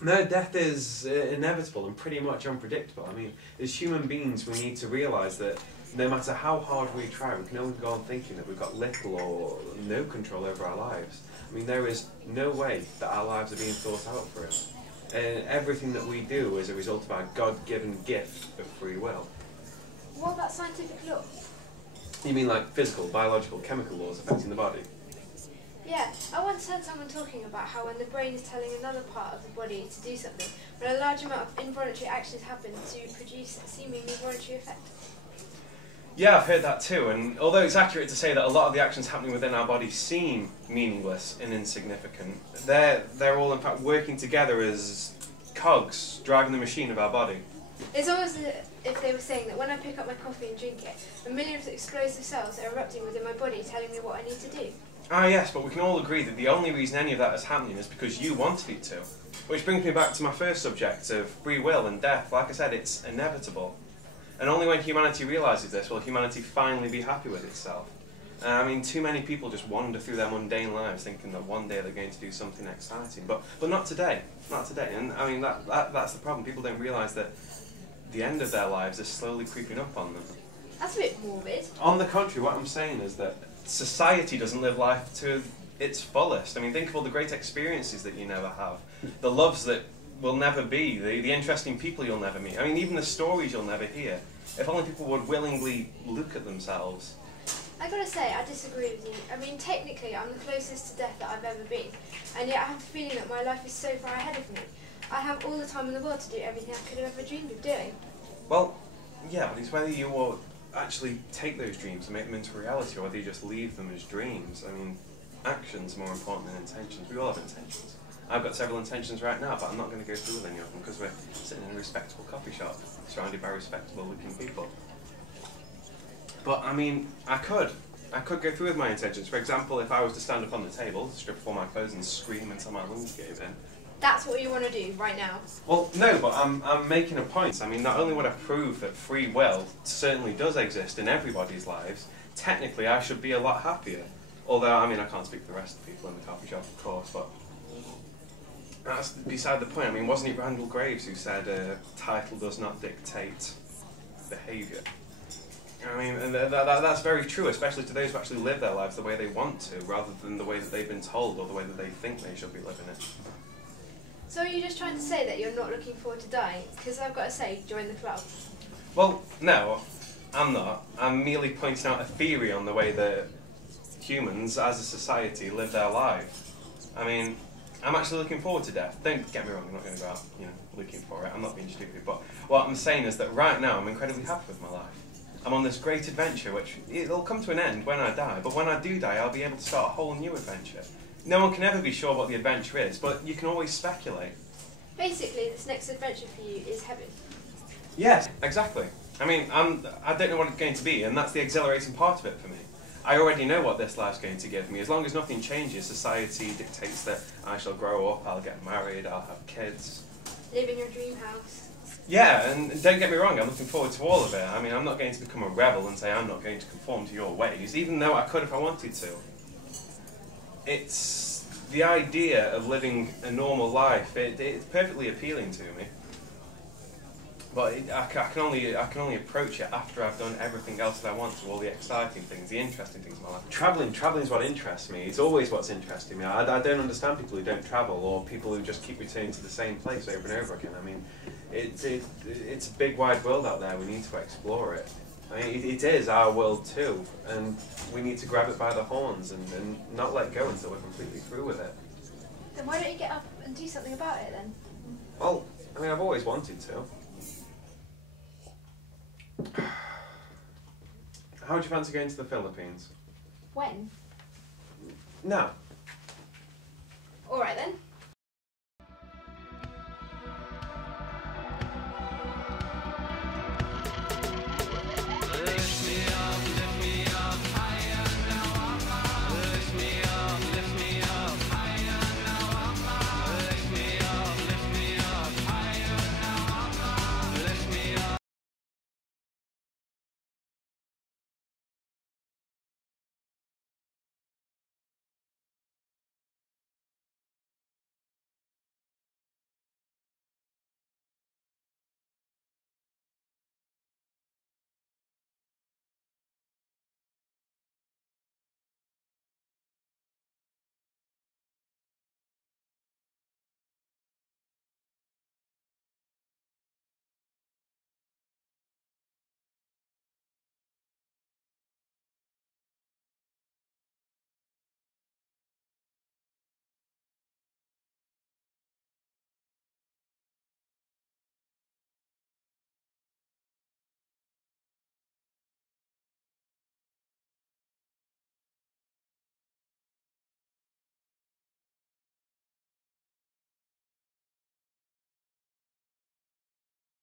No, death is inevitable and pretty much unpredictable. I mean, as human beings, we need to realise that no matter how hard we try, we can only go on thinking that we've got little or no control over our lives. I mean, there is no way that our lives are being thought out for us. And everything that we do is a result of our God-given gift of free will. What about scientific law? You mean like physical, biological, chemical laws affecting the body? Yeah, I once heard someone talking about how when the brain is telling another part of the body to do something, when a large amount of involuntary actions happen to produce a seemingly voluntary effect. Yeah, I've heard that too, and although it's accurate to say that a lot of the actions happening within our body seem meaningless and insignificant, they're all in fact working together as cogs driving the machine of our body. It's almost as if they were saying that when I pick up my coffee and drink it, a million of explosive cells are erupting within my body telling me what I need to do. Ah yes, but we can all agree that the only reason any of that is happening is because you wanted it to. Which brings me back to my first subject of free will and death. Like I said, it's inevitable. And only when humanity realises this will humanity finally be happy with itself. I mean, too many people just wander through their mundane lives thinking that one day they're going to do something exciting. But not today. Not today. And I mean, that's the problem. People don't realise that the end of their lives is slowly creeping up on them. That's a bit morbid. On the contrary, what I'm saying is that society doesn't live life to its fullest. I mean, think of all the great experiences that you never have, the loves that will never be, the interesting people you'll never meet. I mean, even the stories you'll never hear. If only people would willingly look at themselves. I gotta say, I disagree with you. I mean, technically, I'm the closest to death that I've ever been, and yet I have the feeling that my life is so far ahead of me. I have all the time in the world to do everything I could have ever dreamed of doing. Well, yeah, but it's whether you will actually take those dreams and make them into reality, or whether you just leave them as dreams. I mean, actions are more important than intentions. We all have intentions. I've got several intentions right now, but I'm not going to go through with any of them because we're sitting in a respectable coffee shop, surrounded by respectable-looking people. But I mean, I could go through with my intentions. For example, if I was to stand up on the table, strip off all my clothes and scream until my lungs gave in. That's what you want to do right now? Well, no, but I'm making a point. I mean, not only would I prove that free will certainly does exist in everybody's lives, technically I should be a lot happier. Although, I mean, I can't speak for the rest of the people in the coffee shop, of course, but that's beside the point. I mean, wasn't it Randall Graves who said, title does not dictate behaviour? I mean, and that's very true, especially to those who actually live their lives the way they want to, rather than the way that they've been told or the way that they think they should be living it. So are you just trying to say that you're not looking forward to dying? Because I've got to say, join the club. Well, no, I'm not. I'm merely pointing out a theory on the way that humans, as a society, live their lives. I mean, I'm actually looking forward to death. Don't get me wrong, I'm not going to go out, looking for it. I'm not being stupid. But what I'm saying is that right now I'm incredibly happy with my life. I'm on this great adventure, which it'll come to an end when I die. But when I do die, I'll be able to start a whole new adventure. No one can ever be sure what the adventure is, but you can always speculate. Basically, this next adventure for you is heaven. Yes, exactly. I mean, I don't know what it's going to be, and that's the exhilarating part of it for me. I already know what this life's going to give me. As long as nothing changes, society dictates that I shall grow up, I'll get married, I'll have kids. Live in your dream house. Yeah, and don't get me wrong, I'm looking forward to all of it. I mean, I'm not going to become a rebel and say I'm not going to conform to your ways, even though I could if I wanted to. It's the idea of living a normal life. It's perfectly appealing to me. But I can only approach it after I've done everything else that I want to, all the exciting things, the interesting things in my life. Travelling is what interests me. It's always what's interesting me. I don't understand people who don't travel, or people who just keep returning to the same place over and over again. I mean, it's a big wide world out there. We need to explore it. I mean, it is our world too, and we need to grab it by the horns and not let go until we're completely through with it. Then why don't you get up and do something about it then? Well, I mean, I've always wanted to. How would you fancy going to the Philippines? When? No. Alright then.